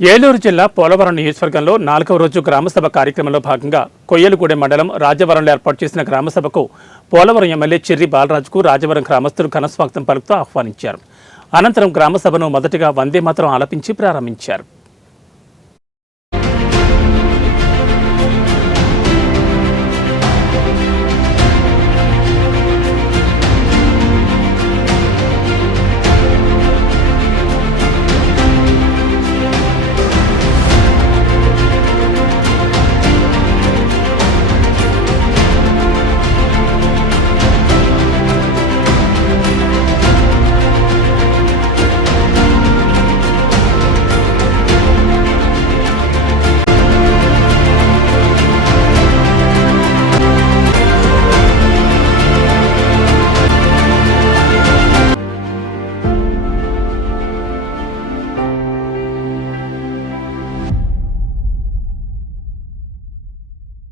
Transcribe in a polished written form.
ఏలూరు జిల్లా పోలవరం నియోజకవర్గంలో 4వ రోజు గ్రామసభ కార్యక్రమంలో భాగంగా కొయ్యలగూడెం మండలం రాజవరంలో ఏర్పాటు చేసిన గ్రామసభకు పోలవరం ఎమ్మెల్యే చెర్రి బాలరాజుకు రాజవరం గ్రామస్తులు ఘనస్వాగతం పలుకుతూ ఆహ్వానించారు. అనంతరం గ్రామసభను మొదటగా వందే మాతరం ఆలపించి ప్రారంభించారు.